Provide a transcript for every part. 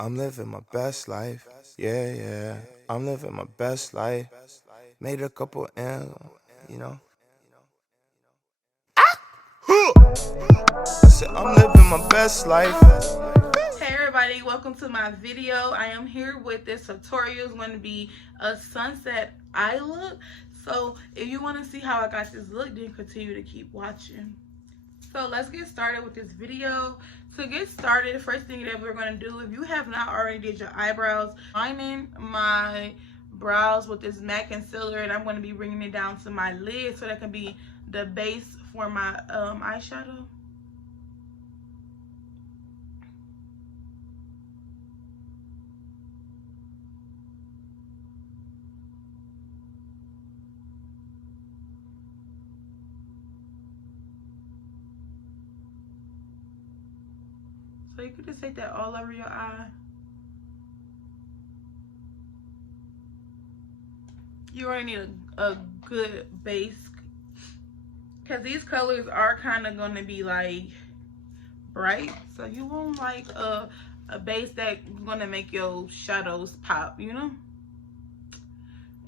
I'm living my best life. Yeah, yeah. I'm living my best life. Made a couple M's, you know. I said, I'm living my best life. Hey everybody, welcome to my video. I am here with this tutorial. It's going to be a sunset eye look. So if you want to see how I got this look, then continue to keep watching. So let's get started with this video. To get started, the first thing that we're going to do, if you have not already did your eyebrows, lining my brows with this matte concealer, and I'm going to be bringing it down to my lid so that can be the base for my eyeshadow. So you could just take that all over your eye. You already need a good base, because these colors are kind of going to be like bright, so you want like a base that's going to make your shadows pop, you know.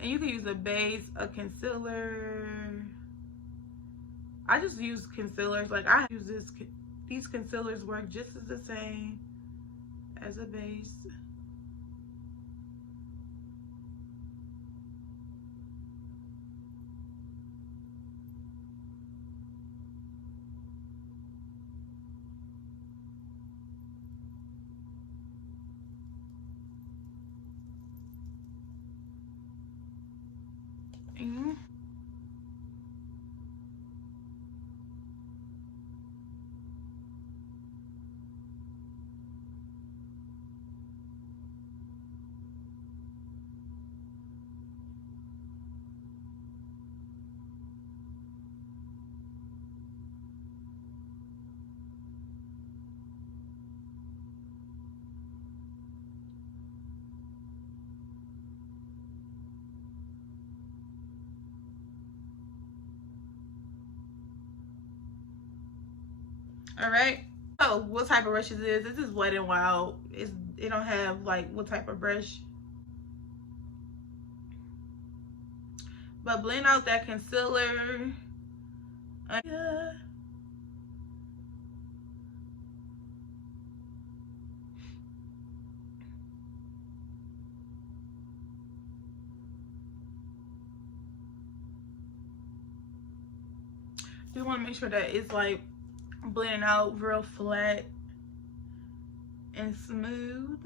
And you can use a base, a concealer. I just use concealers. Like I use these concealers work just as the same as a base. Mm-hmm. All right. So what type of brush this is? This is Wet n Wild. It don't have like what type of brush. But blend out that concealer. Yeah. You want to make sure that it's like blending out real flat and smooth.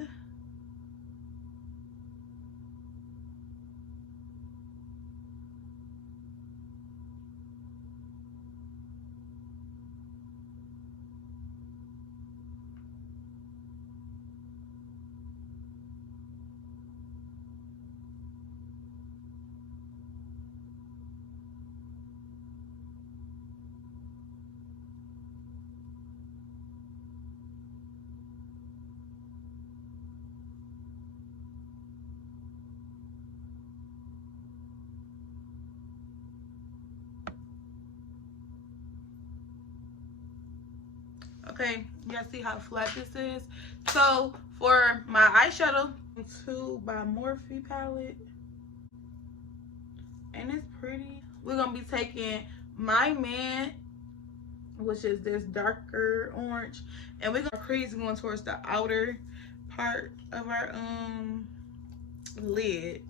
Okay, y'all see how flat this is? So for my eyeshadow, two by Morphe palette, and it's pretty. We're gonna be taking My Man, which is this darker orange, and we're gonna crease going towards the outer part of our lid,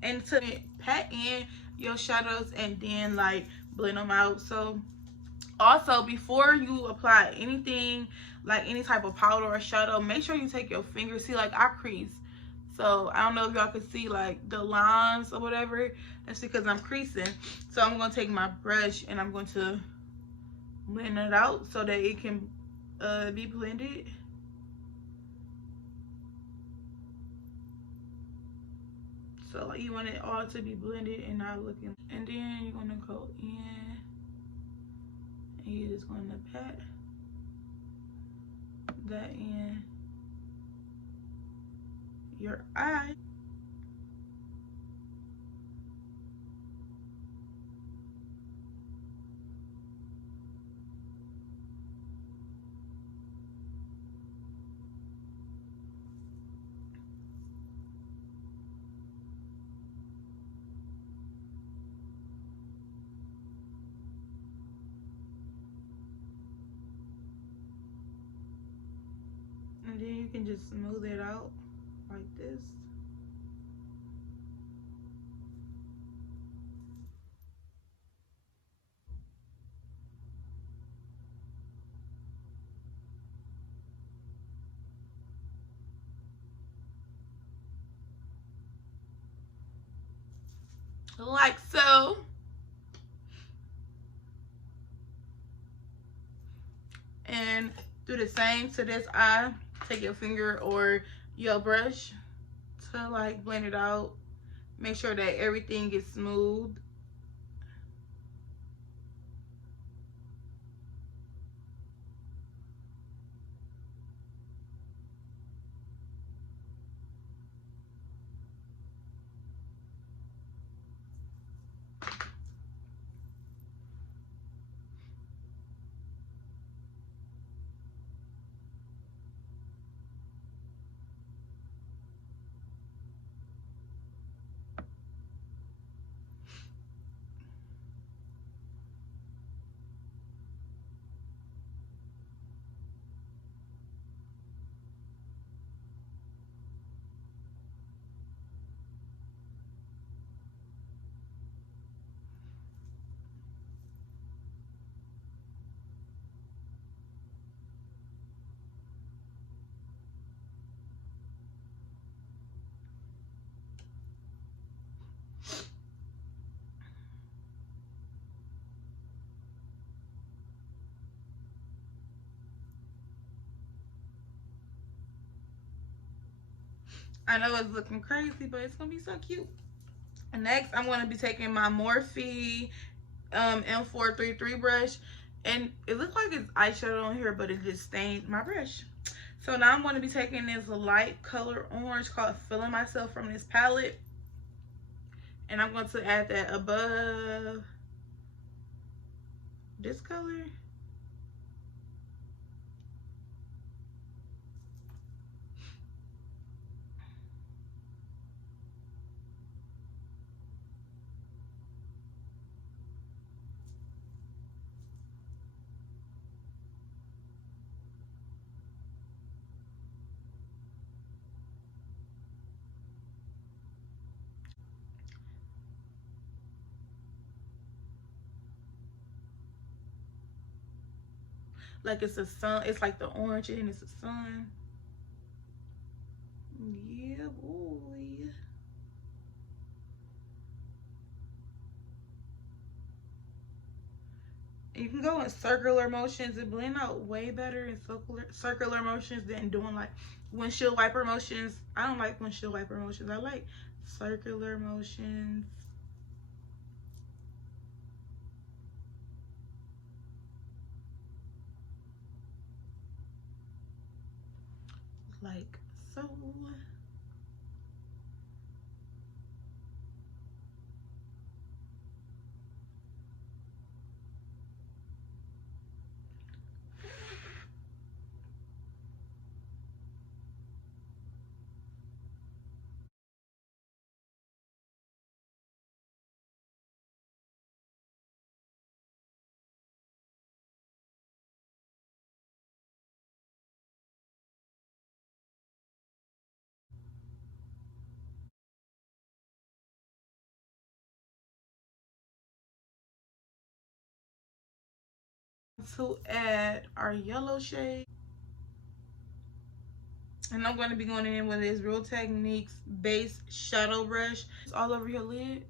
and to pat in your shadows and then like blend them out. So also, before you apply anything like any type of powder or shadow, make sure you take your fingers. See, like I crease, so I don't know if y'all can see like the lines or whatever. That's because I'm creasing. So I'm gonna take my brush and I'm going to blend it out so that it can be blended. So like you want it all to be blended and not looking. And then you're gonna go in and you're just gonna pat that in your eye. And then you can just smooth it out like this. Like so. And do the same to this eye. Take your finger or your brush to like blend it out. Make sure that everything gets smooth. I know it's looking crazy, but it's gonna be so cute. And next, I'm gonna be taking my Morphe M433 brush, and it looks like it's eyeshadow on here, but it just stained my brush. So now I'm gonna be taking this light color orange called Feeling Myself from this palette, and I'm going to add that above this color. Like it's a sun, it's like the orange and it's a sun. Yeah, boy. You can go in circular motions and blend out way better in circular motions than doing like windshield wiper motions. I don't like windshield wiper motions. I like circular motions. Like so. To add our yellow shade. And I'm going to be going in with this Real Techniques base shadow brush. It's all over your lid.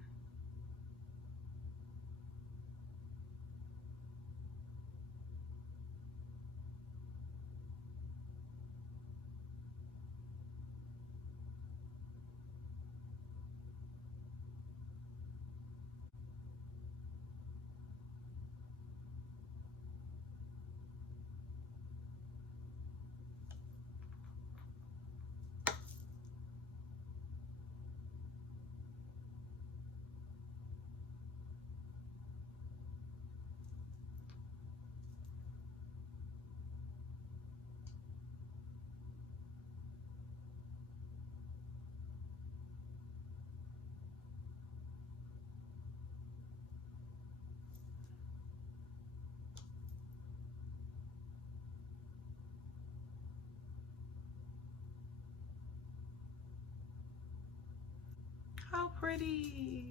so pretty.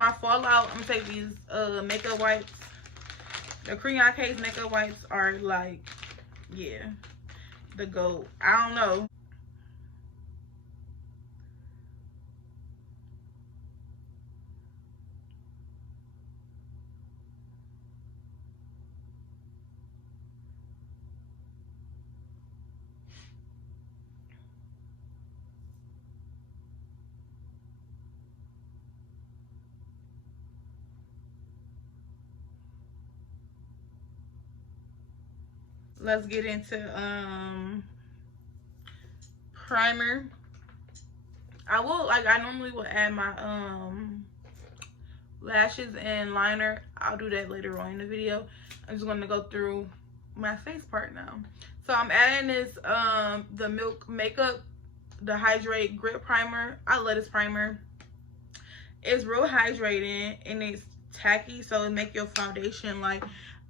My fallout, I'm gonna take these makeup wipes. The Crayon case makeup wipes are like, yeah, the GOAT. I don't know. Let's get into primer. I normally would add my lashes and liner. I'll do that later on in the video. I'm just gonna go through my face part now. So I'm adding this the Milk Makeup, the Hydrate Grip Primer. I love this primer. It's real hydrating and it's tacky, so it make your foundation like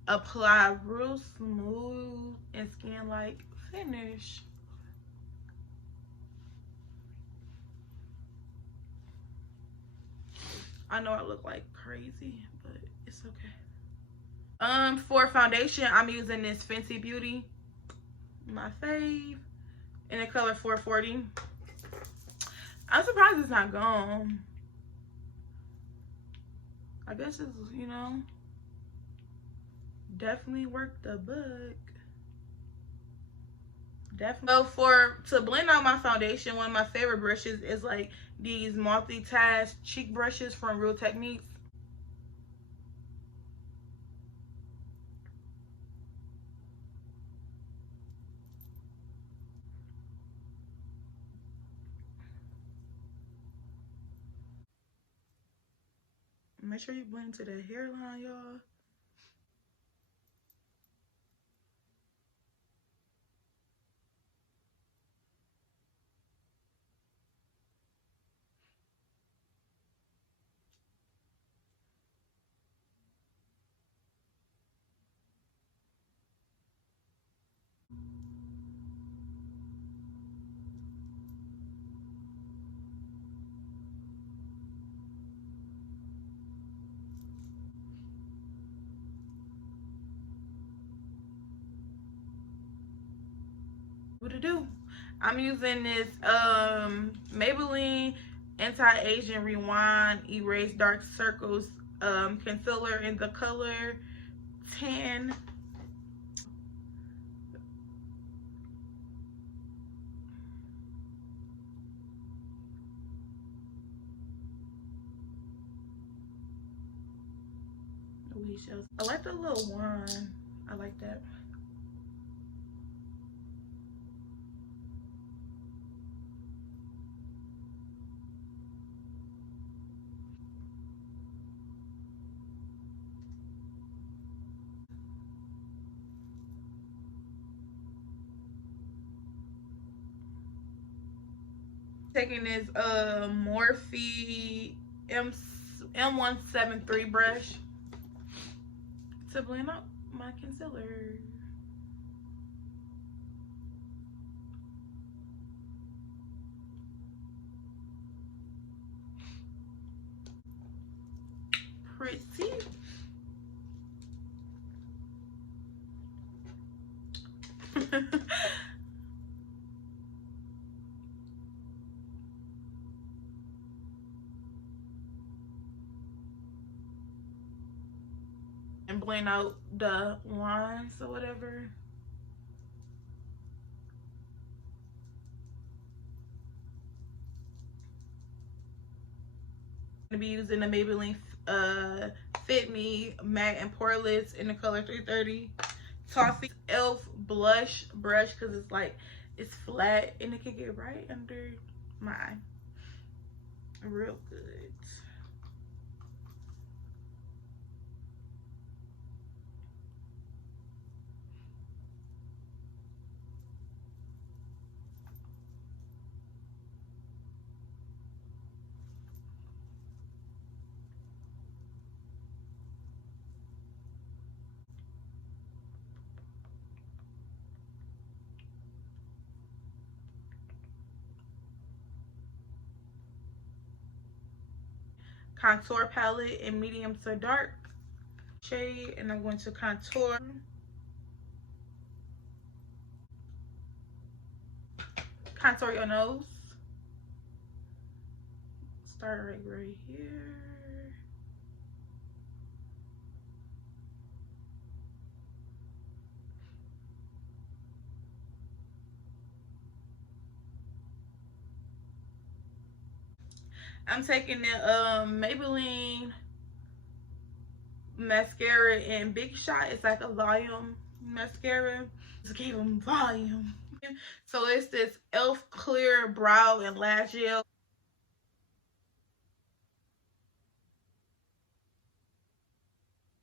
apply real smooth and skin like finish. I know I look like crazy, but it's okay. For foundation, I'm using this Fenty Beauty, my fave, in the color 440. I'm surprised it's not gone. I guess it's, you know, definitely worked the book. Definitely. So to blend out my foundation, one of my favorite brushes is like these multi-task cheek brushes from Real Techniques. Make sure you blend to the hairline, y'all. What to do? I'm using this Maybelline Anti-Aging Rewind Erase Dark Circles concealer in the color tan. I like the little wand. I like that. Taking this Morphe M173 brush to blend out my concealer. Pretty. And blend out the lines or whatever. I'm gonna be using the Maybelline Fit Me Matte and Poreless in the color 330. Toffee Elf blush brush because it's like it's flat and it can get right under my eye. Real good. contour palette in medium to dark shade, and I'm going to contour your nose. Start right here. I'm taking the Maybelline mascara in Big Shot. It's like a volume mascara. Just gave them volume. So it's this e.l.f. clear brow and lash gel.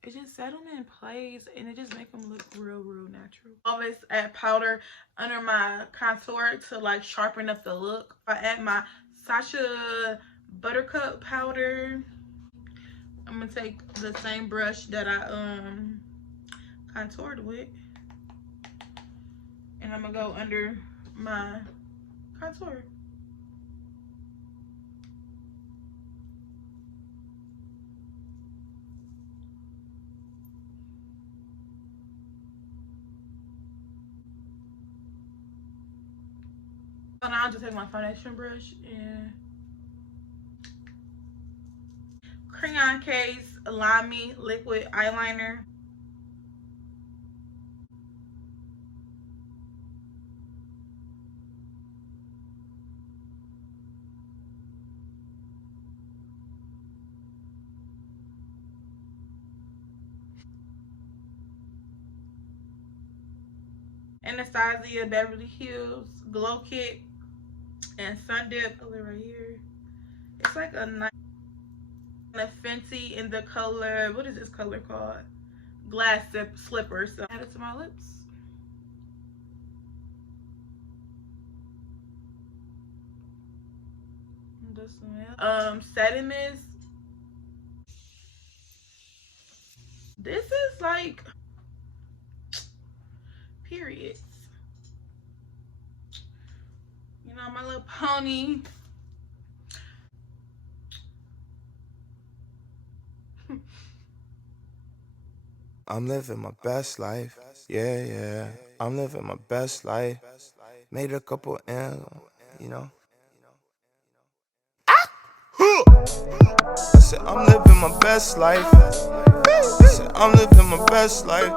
It just set them in place and it just make them look real natural. Always add powder under my contour to like sharpen up the look. I add my Sacha Buttercup powder. I'm gonna take the same brush that I contoured with, and I'm gonna go under my contour. So now I'll just take my foundation brush and Crayon Case Lamy liquid eyeliner. Anastasia Beverly Hills Glow Kit and Sun Dip color right here. It's like a nice Fenty in the color, what is this color called? Glass Slipper. So add it to my lips. Setting mist. This is like periods. You know, my little pony. I'm living my best life. Yeah. I'm living my best life. Made a couple M's, you know. I said I'm living my best life. I said I'm living my best life.